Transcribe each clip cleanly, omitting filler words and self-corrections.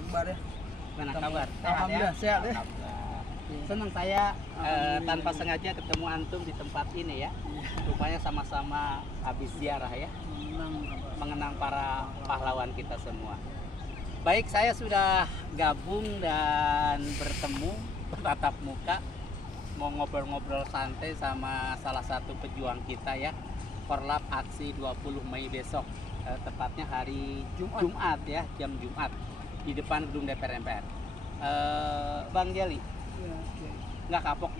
Akbar ya. Mana kabar? Alhamdulillah sehat ya. Senang saya tanpa sengaja ketemu antum di tempat ini ya. Rupanya sama-sama habis ziarah ya, mengenang para pahlawan kita semua. Baik, saya sudah gabung dan bertemu bertatap muka, mau ngobrol-ngobrol santai sama salah satu pejuang kita ya, Korlap aksi 20 Mei besok, tepatnya hari Jumat ya, jam Jumat di depan gedung DPR MPR. Bang Jali, nggak kapok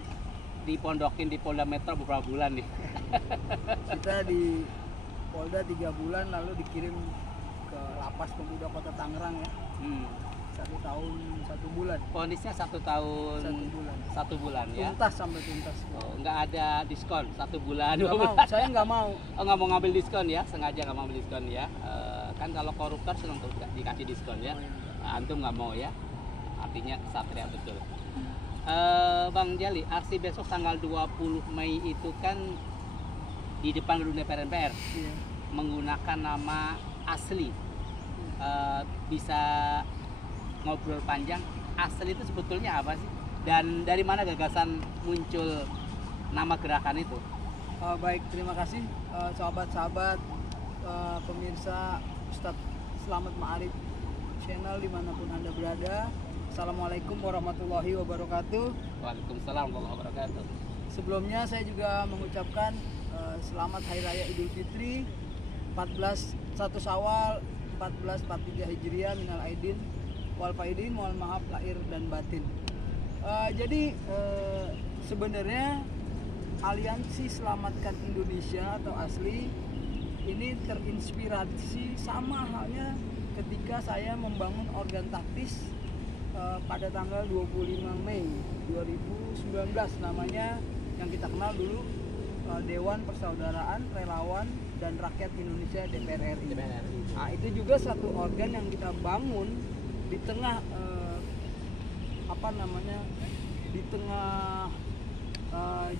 dipondokin di Polda Metro beberapa bulan nih? Kita di Polda 3 bulan lalu dikirim ke Lapas Pemuda Kota Tangerang ya. 1 tahun 1 bulan. Vonisnya 1 tahun 1 bulan ya. Tuntas sampai tuntas. Oh, nggak ada diskon 1 bulan. Nggak mau, saya nggak mau. Oh, nggak mau ngambil diskon ya, sengaja nggak mau ngambil diskon ya. Kan kalau koruptor senang tuh dikasih diskon ya. Antum nggak mau ya. Artinya satria betul. Bang Jali, aksi besok tanggal 20 Mei itu kan di depan gedung DPR MPR. Iya. Menggunakan nama asli. Bisa ngobrol panjang, asli itu sebetulnya apa sih? Dan dari mana gagasan muncul nama gerakan itu? Baik, terima kasih sahabat-sahabat pemirsa Ustadz Selamat Ma'arif channel dimanapun Anda berada. Assalamualaikum warahmatullahi wabarakatuh. Waalaikumsalam warahmatullahi wabarakatuh. Sebelumnya saya juga mengucapkan selamat Hari Raya Idul Fitri 1 Syawal 1443 Hijriah minal aidin wal faidin, mohon maaf lahir dan batin. Jadi sebenarnya Aliansi Selamatkan Indonesia atau ASLI ini terinspirasi sama halnya ketika saya membangun organ taktis pada tanggal 25 Mei 2019, namanya yang kita kenal dulu Dewan Persaudaraan Relawan dan Rakyat Indonesia DPR RI. Nah, itu juga satu organ yang kita bangun di tengah di tengah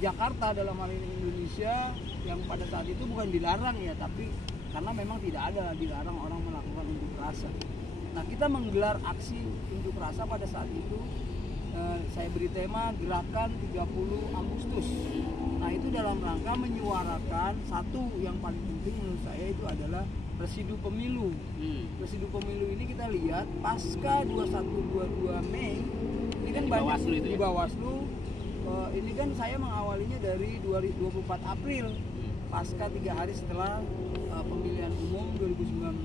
Jakarta, dalam hal ini Indonesia, yang pada saat itu bukan dilarang ya, tapi karena memang tidak ada dilarang orang melakukan unjuk rasa. Nah, kita menggelar aksi unjuk rasa pada saat itu, saya beri tema Gerakan 30 Agustus. Nah, itu dalam rangka menyuarakan satu yang paling penting menurut saya itu adalah residu pemilu. Residu pemilu ini kita lihat pasca 21-22 Mei ini kan banyak di Bawaslu. Ini kan saya mengawalinya dari 24 April pasca 3 hari setelah pemilihan umum 2019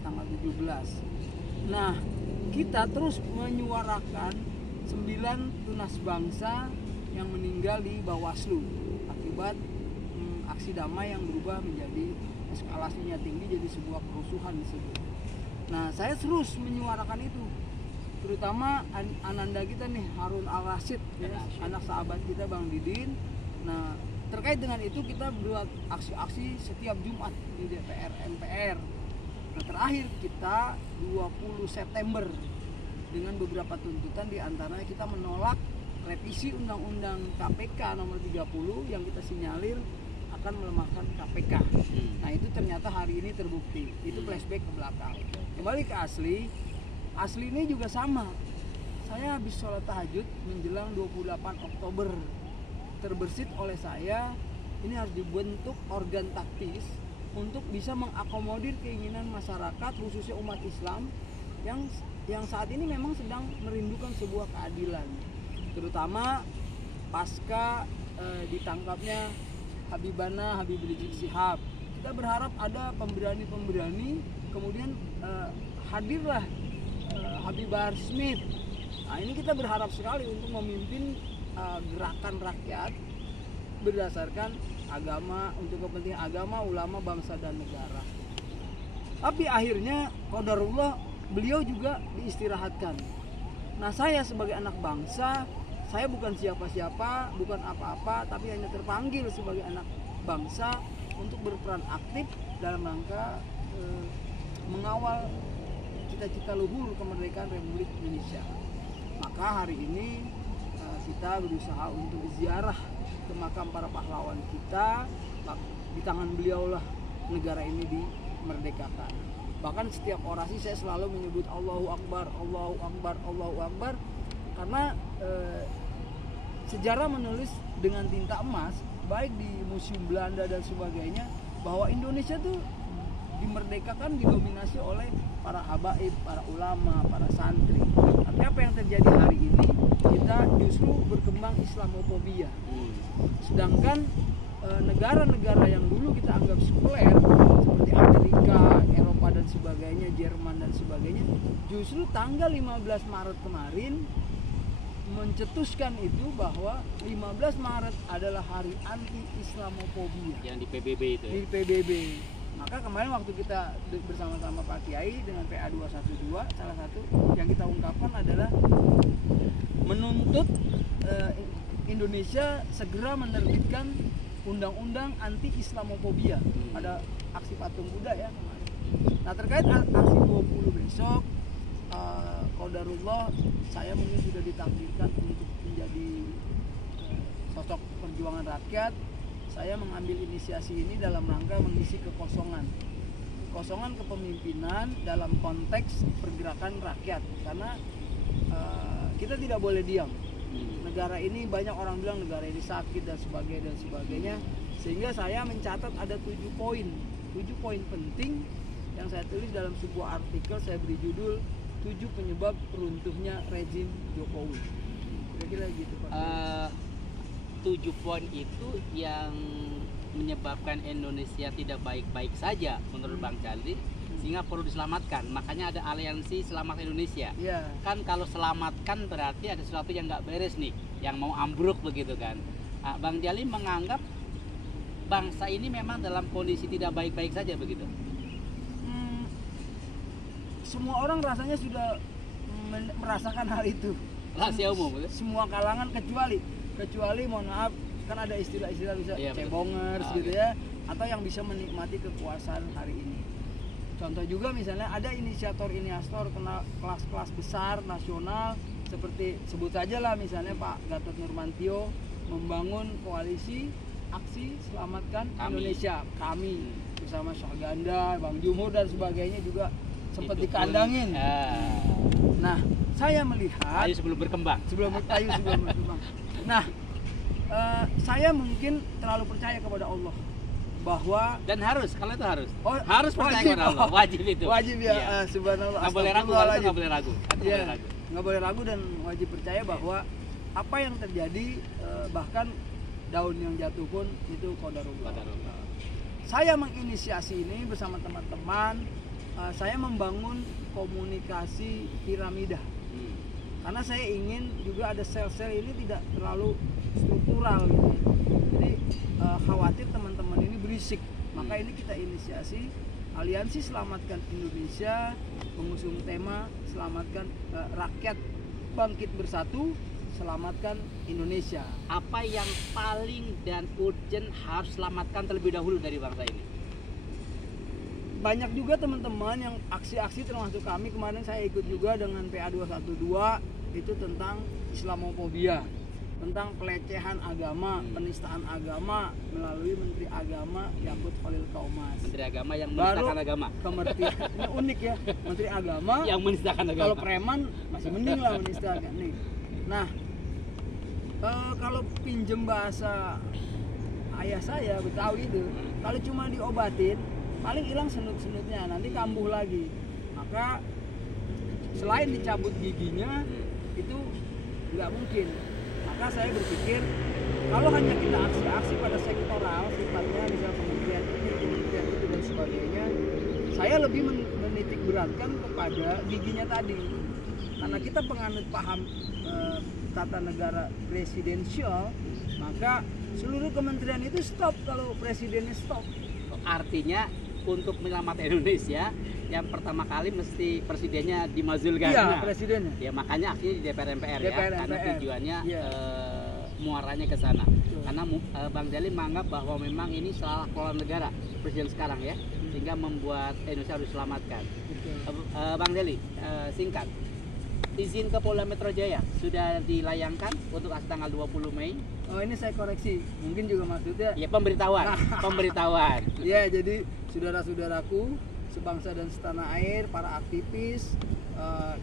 tanggal 17. Nah, kita terus menyuarakan 9 tunas bangsa yang meninggal di Bawaslu akibat aksi damai yang berubah menjadi eskalasinya tinggi jadi sebuah kerusuhan di situ. Nah, saya terus menyuarakan itu, terutama ananda kita nih, Harun Al-Rashid ya, anak sahabat kita Bang Didin. Nah, terkait dengan itu kita buat aksi-aksi setiap Jumat di DPR MPR. Nah, terakhir kita 20 September dengan beberapa tuntutan, diantaranya kita menolak revisi Undang-Undang KPK nomor 30 yang kita sinyalir akan melemahkan KPK. Nah, itu ternyata hari ini terbukti. Itu flashback ke belakang. Kembali ke ASLI. ASLI ini juga sama. Saya habis sholat tahajud menjelang 28 Oktober. Terbersit oleh saya, ini harus dibentuk organ taktis untuk bisa mengakomodir keinginan masyarakat, khususnya umat Islam yang saat ini memang sedang merindukan sebuah keadilan, terutama pasca ditangkapnya Habib Rizik Syihab. Kita berharap ada pemberani, kemudian hadirlah Habib Bahar Smith. Nah, ini kita berharap sekali untuk memimpin gerakan rakyat berdasarkan agama, untuk kepentingan agama, ulama, bangsa dan negara. Tapi akhirnya qadarullah, beliau juga diistirahatkan. Nah, saya sebagai anak bangsa, saya bukan siapa-siapa, bukan apa-apa, tapi hanya terpanggil sebagai anak bangsa untuk berperan aktif dalam rangka mengawal cita-cita luhur kemerdekaan Republik Indonesia. Maka hari ini kita berusaha untuk ziarah ke makam para pahlawan kita. Di tangan beliau lah negara ini dimerdekakan. Bahkan setiap orasi saya selalu menyebut Allahu Akbar, Allahu Akbar, Allahu Akbar, karena sejarah menulis dengan tinta emas, baik di Museum Belanda dan sebagainya, bahwa Indonesia tuh dimerdekakan didominasi oleh para habaib, para ulama, para santri. Tapi apa yang terjadi hari ini, kita justru berkembang Islamofobia. Sedangkan negara-negara yang dulu kita anggap sekuler seperti Amerika, Eropa dan sebagainya, Jerman dan sebagainya, justru tanggal 15 Maret kemarin mencetuskan itu bahwa 15 Maret adalah hari anti Islamofobia. Yang di PBB itu. Di PBB. Maka kemarin waktu kita bersama-sama Pak Kiai dengan PA 212, salah satu yang kita ungkapkan adalah menuntut Indonesia segera menerbitkan undang-undang anti Islamofobia pada aksi patung Buddha ya kemarin. Nah, terkait aksi 20 besok, qadarullah saya mungkin sudah ditakdirkan untuk menjadi sosok perjuangan rakyat. Saya mengambil inisiasi ini dalam rangka mengisi kekosongan kepemimpinan dalam konteks pergerakan rakyat, karena kita tidak boleh diam. Negara ini banyak orang bilang negara ini sakit dan sebagainya, sehingga saya mencatat ada 7 poin penting yang saya tulis dalam sebuah artikel. Saya beri judul 7 penyebab runtuhnya rezim Jokowi. Kira-kira gitu Pak. 7 poin itu yang menyebabkan Indonesia tidak baik-baik saja menurut Bang Chandri, sehingga perlu diselamatkan. Makanya ada aliansi Selamat Indonesia. Yeah. Kan kalau selamatkan berarti ada sesuatu yang nggak beres nih, yang mau ambruk begitu kan. Bang Jali menganggap bangsa ini memang dalam kondisi tidak baik-baik saja begitu. Semua orang rasanya sudah merasakan hal itu. Rahasia umum. Semua kalangan kecuali mohon maaf, kan ada istilah-istilah bisa cebongers gitu ya, atau yang bisa menikmati kekuasaan hari ini. Contoh juga misalnya ada inisiator kena kelas-kelas besar nasional, seperti sebut saja lah misalnya Pak Gatot Nurmantio membangun koalisi aksi selamatkan Indonesia, kami bersama Syahganda, Bang Jumhur dan sebagainya juga sempat dikandangin. Nah, saya melihat Ayu sebelum berkembang. Nah, saya mungkin terlalu percaya kepada Allah bahwa dan harus, kalau itu harus percaya kepada Allah, wajib itu. Wajib ya, subhanallah. Nggak boleh ragu, nggak boleh ragu. Nggak boleh ragu dan wajib percaya bahwa apa yang terjadi, bahkan daun yang jatuh pun itu qadarullah. Saya menginisiasi ini bersama teman-teman. Saya membangun komunikasi piramida. Karena saya ingin juga ada sel-sel ini tidak terlalu struktural gitu. Jadi khawatir teman-teman ini berisik. Maka ini kita inisiasi Aliansi Selamatkan Indonesia mengusung tema selamatkan rakyat bangkit bersatu, selamatkan Indonesia. Apa yang paling dan urgent harus selamatkan terlebih dahulu dari bangsa ini? Banyak juga teman-teman yang aksi-aksi, termasuk kami kemarin saya ikut juga dengan PA 212 itu tentang Islamofobia, tentang pelecehan agama, penistaan agama melalui Menteri Agama Yakut Khalil Kaumas. Menteri Agama yang menistakan agama. Ini unik ya, Menteri Agama yang menistakan agama. Kalau preman masih mending lah menistakan nih. Nah, kalau pinjem bahasa ayah saya Betawi itu, kalau cuma diobatin paling hilang senut-senutnya, nanti kambuh lagi. Maka selain dicabut giginya itu nggak mungkin. Maka saya berpikir kalau hanya kita aksi-aksi pada sektoral sifatnya, misal kementerian ini, kementerian itu dan sebagainya, saya lebih menitik beratkan kepada giginya tadi. Karena kita penganut paham tata negara presidensial, maka seluruh kementerian itu stop kalau presidennya stop. Artinya untuk menyelamatkan Indonesia yang pertama kali mesti presidennya dimazulkan. Iya, presidennya. Ya makanya akhirnya di DPR MPR ya, karena tujuannya muaranya ke sana. Karena Bang Jali menganggap bahwa memang ini salah kelola negara presiden sekarang ya, sehingga membuat Indonesia harus diselamatkan. Bang Jali, singkat. Izin ke Polda Metro Jaya sudah dilayangkan untuk aksi tanggal 20 Mei. Oh, ini saya koreksi. Mungkin juga maksudnya ya pemberitahuan. Pemberitahuan. Ya, jadi saudara-saudaraku, sebangsa dan setanah air, para aktivis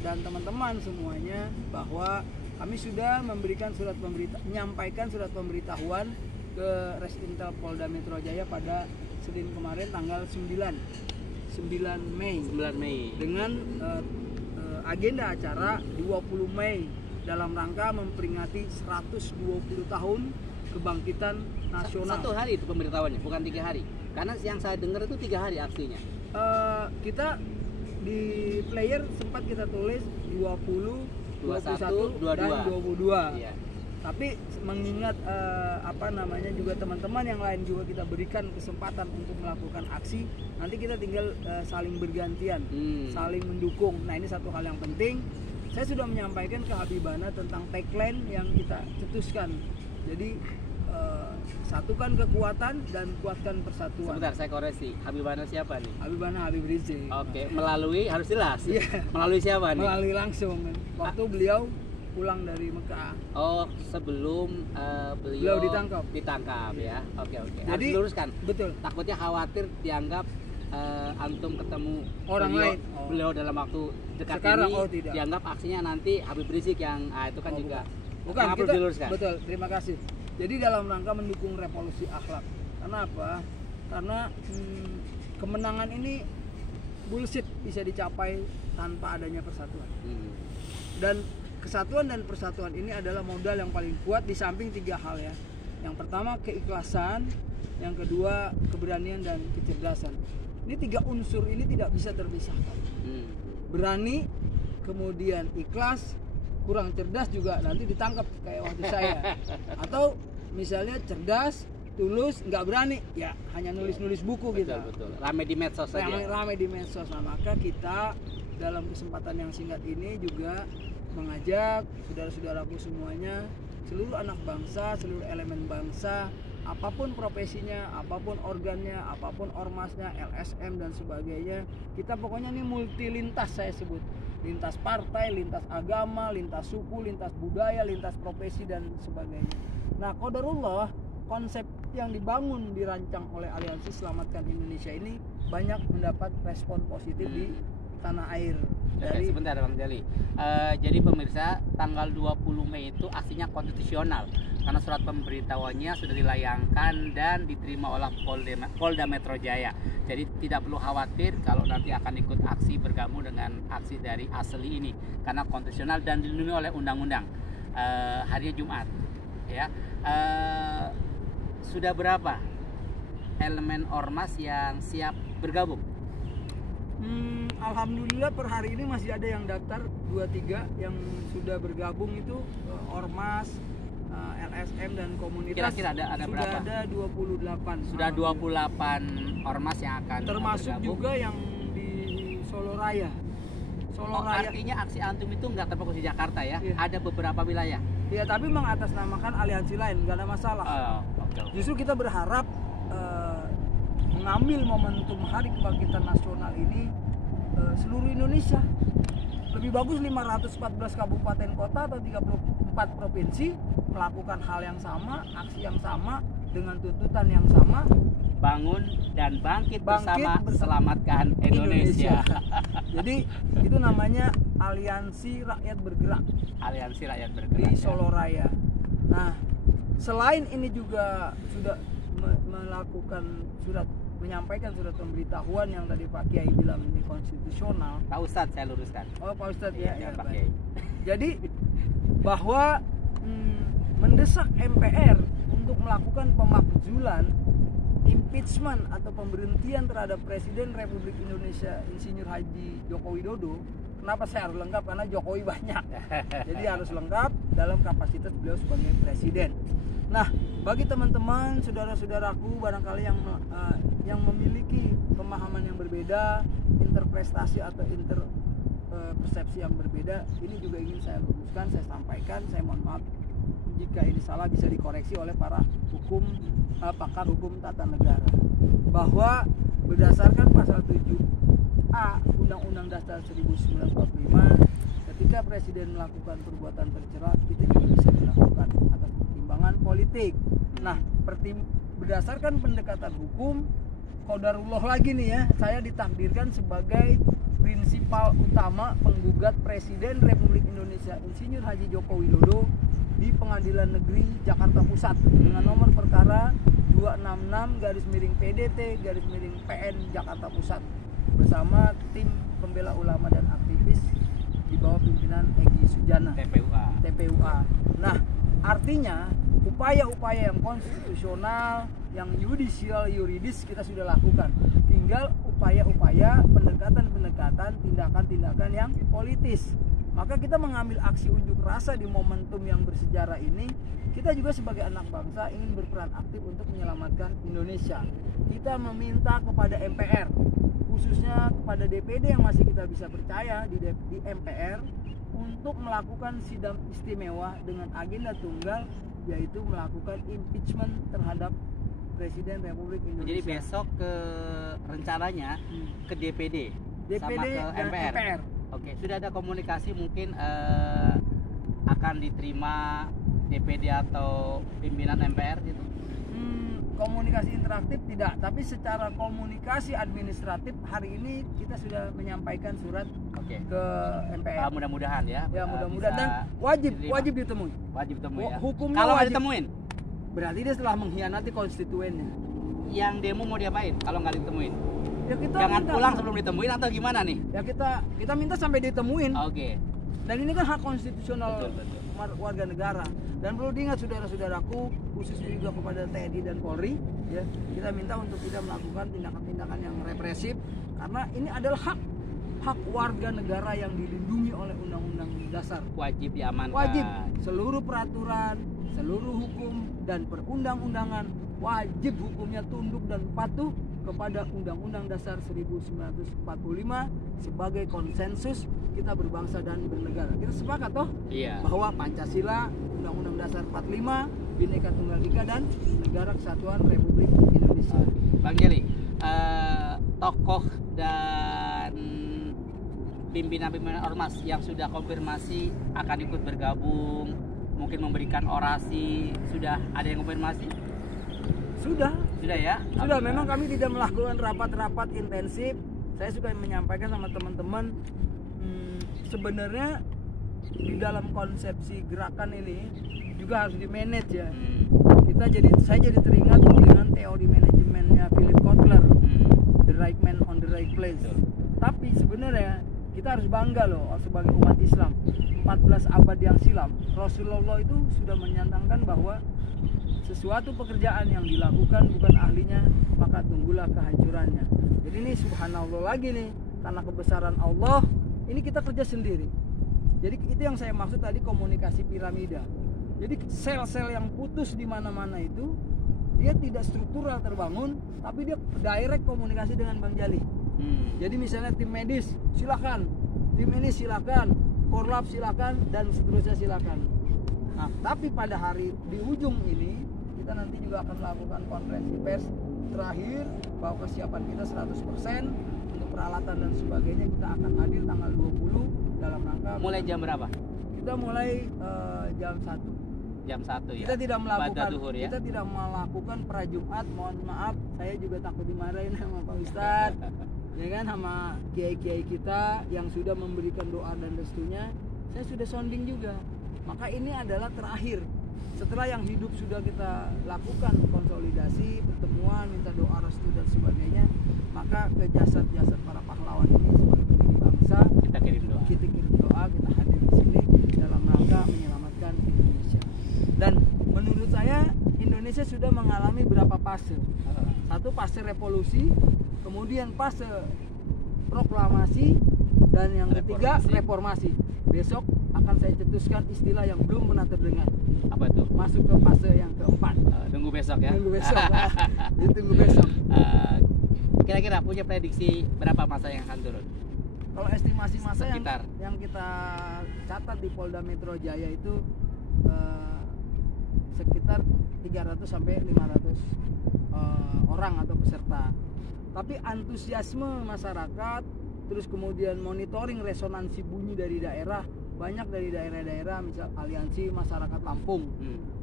dan teman-teman semuanya bahwa kami sudah menyampaikan surat pemberitahuan ke Resintel Polda Metro Jaya pada Senin kemarin tanggal 9 Mei dengan agenda acara 20 Mei dalam rangka memperingati 120 tahun kebangkitan nasional. Satu hari itu pemberitahuannya, bukan 3 hari. Karena yang saya dengar itu 3 hari aksinya. Kita di player sempat kita tulis 20, 21 dan 22. Iya. Tapi mengingat juga teman-teman yang lain juga kita berikan kesempatan untuk melakukan aksi, nanti kita tinggal saling bergantian, saling mendukung. Nah, ini satu hal yang penting. Saya sudah menyampaikan ke Habibana tentang tagline yang kita cetuskan. Jadi satukan kekuatan dan kuatkan persatuan. Sebentar, saya koreksi. Habibana siapa nih? Habibana Habib Rizik. Oke, melalui harus jelas. Iya. Melalui siapa nih? Melalui langsung. Waktu beliau pulang dari Mekah. Oh, sebelum beliau ditangkap. Ya. Oke. Jadi, harus diluruskan. Betul. Takutnya khawatir dianggap antum ketemu orang lain. Beliau dalam waktu dekat sekarang, ini tidak. dianggap aksinya nanti Habib Rizik yang itu kan juga bukan perlu diluruskan. Betul, terima kasih. Jadi dalam rangka mendukung revolusi akhlak. Kenapa? Karena kemenangan ini bullshit bisa dicapai tanpa adanya persatuan. Dan kesatuan dan persatuan ini adalah modal yang paling kuat di samping 3 hal ya. Yang pertama keikhlasan, yang kedua keberanian dan kecerdasan. Ini 3 unsur ini tidak bisa terpisahkan. Berani, kemudian ikhlas, kurang cerdas juga nanti ditangkap kayak waktu saya. Atau misalnya cerdas, tulus, nggak berani, ya hanya nulis-nulis buku gitu. Betul. Rame di medsos saja. Rame di medsos. Nah, maka kita dalam kesempatan yang singkat ini juga mengajak saudara-saudaraku semuanya, seluruh anak bangsa, seluruh elemen bangsa, apapun profesinya, apapun organnya, apapun ormasnya, LSM dan sebagainya, kita pokoknya ini multi lintas saya sebut. Lintas partai, lintas agama, lintas suku, lintas budaya, lintas profesi dan sebagainya. Nah, qadarullah, konsep yang dibangun, dirancang oleh Aliansi Selamatkan Indonesia ini banyak mendapat respon positif di tanah air. Sebentar Bang Jali. Jadi pemirsa, tanggal 20 Mei itu aksinya konstitusional karena surat pemberitahuannya sudah dilayangkan dan diterima oleh Polda Metro Jaya. Jadi tidak perlu khawatir kalau nanti akan ikut aksi bergabung dengan aksi dari asli ini karena konstitusional dan dilindungi oleh undang-undang. Harinya Jumat, ya. Sudah berapa elemen ormas yang siap bergabung? Alhamdulillah per hari ini masih ada yang daftar 2-3 yang sudah bergabung itu ormas, LSM dan komunitas. Kira-kira ada berapa? Sudah ada 28. Sudah 28 ormas yang akan termasuk bergabung. Juga yang di Solo Raya. Artinya aksi antum itu nggak terfokus di Jakarta ya? Iya. Ada beberapa wilayah. Ya, tapi mengatasnamakan aliansi lain, nggak ada masalah. Okay. Justru kita berharap mengambil momentum Hari Kebangkitan Nasional ini seluruh Indonesia. Lebih bagus 514 kabupaten kota atau 34 provinsi melakukan hal yang sama, aksi yang sama, dengan tuntutan yang sama. Bangun dan bangkit bersama selamatkan Indonesia. Jadi itu namanya Aliansi Rakyat Bergerak. Aliansi Rakyat Bergerak di Solo Raya. Nah, selain ini juga sudah menyampaikan surat pemberitahuan yang tadi Pak Kiai bilang ini konstitusional. Pak Ustadz saya luruskan. Oh, Pak Ustadz ya. Pak Kiai. Jadi bahwa mendesak MPR untuk melakukan pemakzulan, impeachment atau pemberhentian terhadap Presiden Republik Indonesia Insinyur Haji Joko Widodo. Kenapa saya harus lengkap? Karena Jokowi banyak. Jadi harus lengkap dalam kapasitas beliau sebagai presiden. Nah, bagi teman-teman, saudara-saudaraku barangkali yang memiliki pemahaman yang berbeda, interpretasi atau persepsi yang berbeda, ini juga ingin saya luruskan, saya sampaikan, saya mohon maaf jika ini salah bisa dikoreksi oleh para pakar hukum tata negara. Bahwa berdasarkan pasal 7A Undang-Undang Dasar 1945, ketika presiden melakukan perbuatan tercela itu juga bisa dilakukan atas pertimbangan politik. Nah, berdasarkan pendekatan hukum, qadarullah lagi nih ya, saya ditakdirkan sebagai prinsipal utama penggugat Presiden Republik Indonesia Insinyur Haji Joko Widodo di Pengadilan Negeri Jakarta Pusat dengan nomor perkara 266/PDT/PN Jakarta Pusat bersama tim pembela ulama dan aktivis di bawah pimpinan Egy Sujana TPUA. Nah, artinya upaya-upaya yang konstitusional, yang yudisial, yuridis kita sudah lakukan. Tinggal upaya-upaya pendekatan-pendekatan, tindakan-tindakan yang politis. Maka kita mengambil aksi unjuk rasa di momentum yang bersejarah ini. Kita juga sebagai anak bangsa ingin berperan aktif untuk menyelamatkan Indonesia. Kita meminta kepada MPR, khususnya kepada DPD yang masih kita bisa percaya di MPR, untuk melakukan sidang istimewa dengan agenda tunggal, yaitu melakukan impeachment terhadap Presiden Republik Indonesia. Jadi besok ke rencananya ke DPD sama ke dan MPR. Oke, sudah ada komunikasi mungkin akan diterima DPD atau pimpinan MPR gitu? Komunikasi interaktif tidak, tapi secara komunikasi administratif hari ini kita sudah menyampaikan surat ke MPR. Mudah-mudahan ya. Ya mudah-mudahan, dan wajib ditemui. Wajib ditemui ya. Hukumnya kalau wajib ditemuin, berarti dia telah mengkhianati konstituennya. Yang demo mau diapain kalau nggak ditemuin? Ya kita jangan minta, pulang sebelum ditemuin atau gimana nih? Ya kita minta sampai ditemuin. Oke. Dan ini kan hak konstitusional Betul. warga negara. Dan perlu diingat saudara-saudaraku, khususnya juga kepada TNI dan Polri, ya, kita minta untuk tidak melakukan tindakan-tindakan yang represif, karena ini adalah hak warga negara yang dilindungi oleh Undang-Undang Dasar. Wajib diamankan. Wajib. Seluruh peraturan, seluruh hukum dan perundang-undangan wajib hukumnya tunduk dan patuh kepada Undang-Undang Dasar 1945 sebagai konsensus kita berbangsa dan bernegara. Kita sepakat toh? Iya. Bahwa Pancasila, Undang-Undang Dasar 45, Bhinneka Tunggal Ika, dan Negara Kesatuan Republik Indonesia. Bang Jeli, tokoh dan pimpinan-pimpinan ormas yang sudah konfirmasi akan ikut bergabung, mungkin memberikan orasi, sudah ada yang konfirmasi? Sudah ya? Sudah, memang kami tidak melakukan rapat-rapat intensif. Saya suka menyampaikan sama teman-teman, sebenarnya di dalam konsepsi gerakan ini juga harus di-manage ya. Saya jadi teringat dengan teori manajemennya Philip Kotler, The Right Man on the Right Place. Tapi sebenarnya kita harus bangga loh sebagai umat Islam. 14 abad yang silam Rasulullah itu sudah menyatakan bahwa sesuatu pekerjaan yang dilakukan bukan ahlinya, maka tunggulah kehancurannya. Jadi ini subhanallah lagi nih, karena kebesaran Allah ini kita kerja sendiri. Jadi itu yang saya maksud tadi, komunikasi piramida. Jadi sel-sel yang putus di mana-mana itu dia tidak struktural terbangun, tapi dia direct komunikasi dengan Bang Jali. Jadi misalnya tim medis silakan, tim ini silakan, korlap silakan, dan seterusnya silakan. Nah, tapi pada hari di ujung ini kita nanti juga akan melakukan konferensi pers terakhir bahwa kesiapan kita 100% untuk peralatan dan sebagainya. Kita akan hadir tanggal 20 dalam rangka. Mulai jam berapa? Kita mulai jam 1. Jam 1 ya. Kita tidak melakukan duhur, ya? Kita tidak melakukan prajumat. Mohon maaf, saya juga takut dimarahin sama Pak Ustadz. Ya kan, sama kiai-kiai kita yang sudah memberikan doa dan restunya. Saya sudah sounding juga. Maka ini adalah terakhir. Setelah yang hidup sudah kita lakukan konsolidasi, pertemuan, minta doa, restu dan sebagainya, maka ke jasad-jasad para pahlawan ini sebagai pendiri bangsa kita kirim doa. Kita hadir di sini dalam rangka menyelamatkan Indonesia. Dan menurut saya Indonesia sudah mengalami berapa fase. Satu, fase revolusi, kemudian fase proklamasi, dan yang ketiga reformasi. Besok akan saya cetuskan istilah yang belum pernah terdengar. Apa itu? Masuk ke fase yang keempat. Tunggu besok ya. Tunggu besok. Ditunggu besok. Kira-kira punya prediksi berapa masa yang akan turun? Kalau estimasi masa Sekitar. yang kita catat di Polda Metro Jaya itu sekitar 300 sampai 500 orang atau peserta. Tapi antusiasme masyarakat, terus kemudian monitoring resonansi bunyi dari daerah, banyak dari daerah-daerah, misal Aliansi Masyarakat Lampung,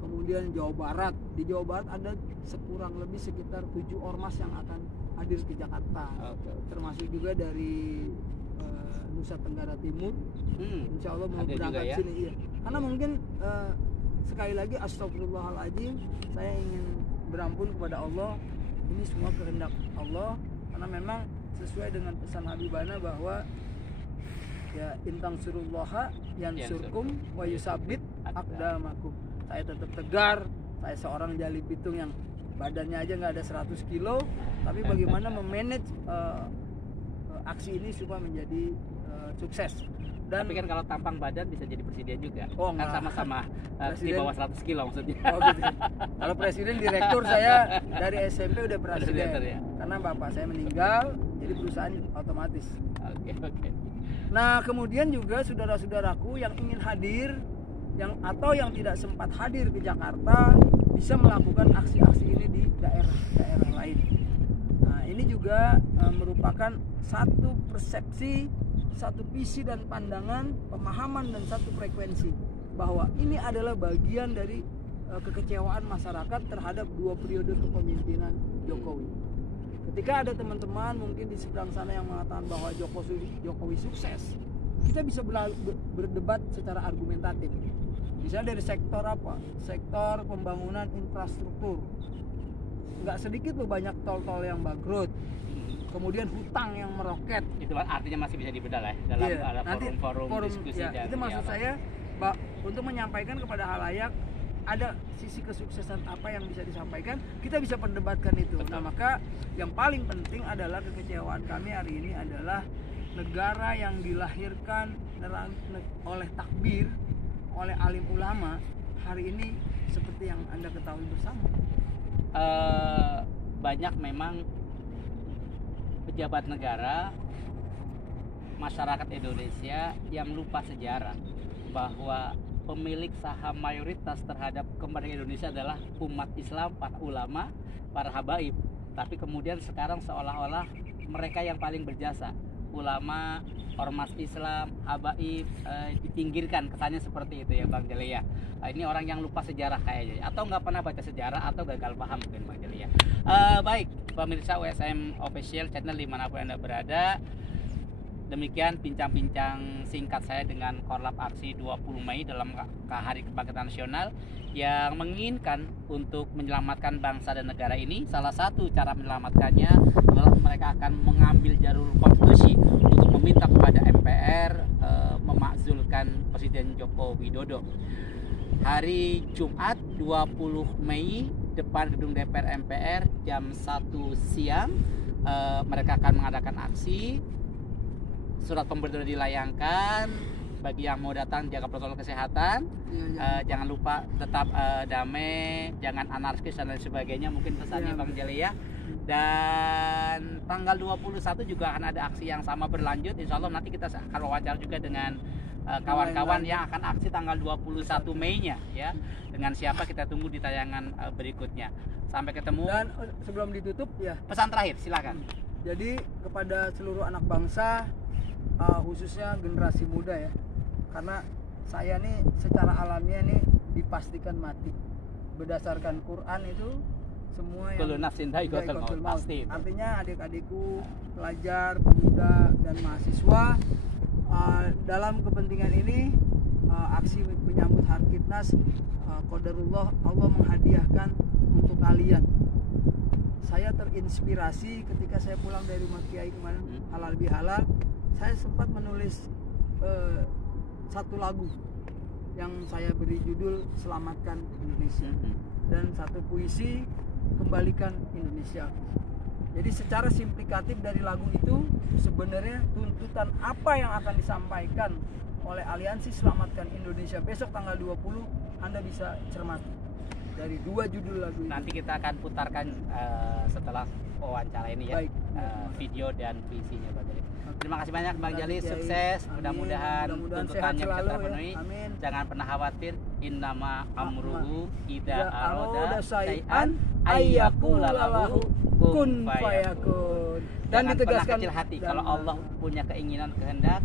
kemudian Jawa Barat. Di Jawa Barat ada sekurang lebih sekitar 7 ormas yang akan hadir ke Jakarta. Termasuk juga dari Nusa Tenggara Timur. Insya Allah mau berangkat ya? sini. Iya. Karena mungkin sekali lagi astagfirullahaladzim, saya ingin berampun kepada Allah. Ini semua kehendak Allah, karena memang sesuai dengan pesan Habibana bahwa ya intang surullaha yansurkum wa yusabbit aqdamakum. Saya tetap tegar, saya seorang Jali Pitung yang badannya aja nggak ada 100 kilo, tapi bagaimana memanage aksi ini supaya menjadi sukses. Dan tapi kan kalau tampang badan bisa jadi presiden juga. Oh, kan sama-sama di bawah 100 kilo maksudnya. Oh gitu. Kalau presiden direktur, saya dari SMP udah presiden. Ya? Karena bapak saya meninggal, jadi perusahaan otomatis. Oke. Nah, kemudian juga saudara-saudaraku yang ingin hadir atau yang tidak sempat hadir ke Jakarta bisa melakukan aksi-aksi ini di daerah-daerah lain. Nah, ini juga merupakan satu persepsi, satu visi dan pandangan, pemahaman dan satu frekuensi bahwa ini adalah bagian dari kekecewaan masyarakat terhadap 2 periode kepemimpinan Jokowi. Ketika ada teman-teman mungkin di seberang sana yang mengatakan bahwa Jokowi sukses, kita bisa berdebat secara argumentatif. Misalnya dari sektor apa? Sektor pembangunan infrastruktur. Nggak sedikit loh banyak tol-tol yang bangkrut. Kemudian hutang yang meroket. Itu artinya masih bisa dibedah lah dalam forum diskusi dan itu maksud saya untuk menyampaikan kepada halayak ada sisi kesuksesan apa yang bisa disampaikan, kita bisa perdebatkan itu. Betul. Nah, maka yang paling penting adalah kekecewaan kami hari ini adalah negara yang dilahirkan oleh takbir, oleh alim ulama, hari ini seperti yang Anda ketahui bersama. Banyak memang pejabat negara, masyarakat Indonesia yang lupa sejarah bahwa pemilik saham mayoritas terhadap kemerdekaan Indonesia adalah umat Islam, para ulama, para habaib. Tapi kemudian sekarang seolah-olah mereka yang paling berjasa, ulama, ormas Islam, habaib ditinggirkan, kesannya seperti itu ya Bang Jali ya. Ini orang yang lupa sejarah kayaknya, atau nggak pernah baca sejarah, atau gagal paham mungkin Bang Jali ya. Baik, pemirsa USM Official Channel dimanapun Anda berada, demikian bincang-bincang singkat saya dengan Korlap Aksi 20 Mei dalam Hari Kebangkitan Nasional yang menginginkan untuk menyelamatkan bangsa dan negara ini. Salah satu cara menyelamatkannya adalah mereka akan mengambil jalur konstitusi untuk meminta kepada MPR memakzulkan Presiden Joko Widodo. Hari Jumat 20 Mei depan gedung DPR MPR jam 1 siang mereka akan mengadakan aksi. Surat pemberitahuan dilayangkan. Bagi yang mau datang jaga protokol kesehatan, jangan lupa tetap damai, jangan anarkis dan lain sebagainya, mungkin pesannya Bang Jali ya. Dan tanggal 21 juga akan ada aksi yang sama berlanjut. Insya Allah nanti kita akan wawancara juga dengan kawan-kawan yang akan aksi tanggal 21 Mei-nya ya. Dengan siapa kita tunggu di tayangan berikutnya. Sampai ketemu. Dan sebelum ditutup ya, pesan terakhir silakan. Jadi kepada seluruh anak bangsa, khususnya generasi muda ya, karena saya nih secara alamiah nih dipastikan mati berdasarkan Quran itu semua yang kullu nafsin dha'iqatul maut, pasti. Artinya adik-adikku, pelajar, pemuda dan mahasiswa, dalam kepentingan ini aksi menyambut Harkitnas, qadarullah Allah menghadiahkan untuk kalian. Saya terinspirasi ketika saya pulang dari rumah Kiai kemarin, halal bihalal, saya sempat menulis satu lagu yang saya beri judul Selamatkan Indonesia, dan satu puisi Kembalikan Indonesia. Jadi secara simplikatif dari lagu itu sebenarnya tuntutan apa yang akan disampaikan oleh Aliansi Selamatkan Indonesia besok tanggal 20 Anda bisa cermati dari 2 judul lagu itu. Nanti kita akan putarkan setelah wawancara ini ya. Baik. Video dan puisinya Bang Jali. Terima kasih banyak Bang Jali, sukses. Mudah-mudahan tuntutannya bisa terpenuhi. Ya. Jangan pernah khawatir. Innama amruhu idza arada syai'an ayyaqula lahu kun fayakun. Dan ditegaskan kecil hati, kalau Allah punya keinginan kehendak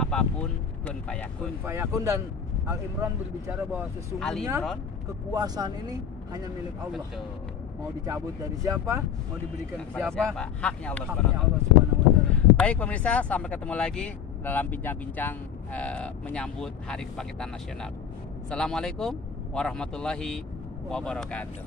apapun kun fayakun. Kun fayakun. Dan Al Imran berbicara bahwa sesungguhnya kekuasaan ini hanya milik Allah. Betul. mau dicabut dari siapa, mau diberikan ke Kepada siapa, Haknya Allah haknya SWT. Allah Subhanahu wa taala. Baik pemirsa, sampai ketemu lagi dalam bincang-bincang menyambut Hari Kebangkitan Nasional. Assalamualaikum warahmatullahi wabarakatuh.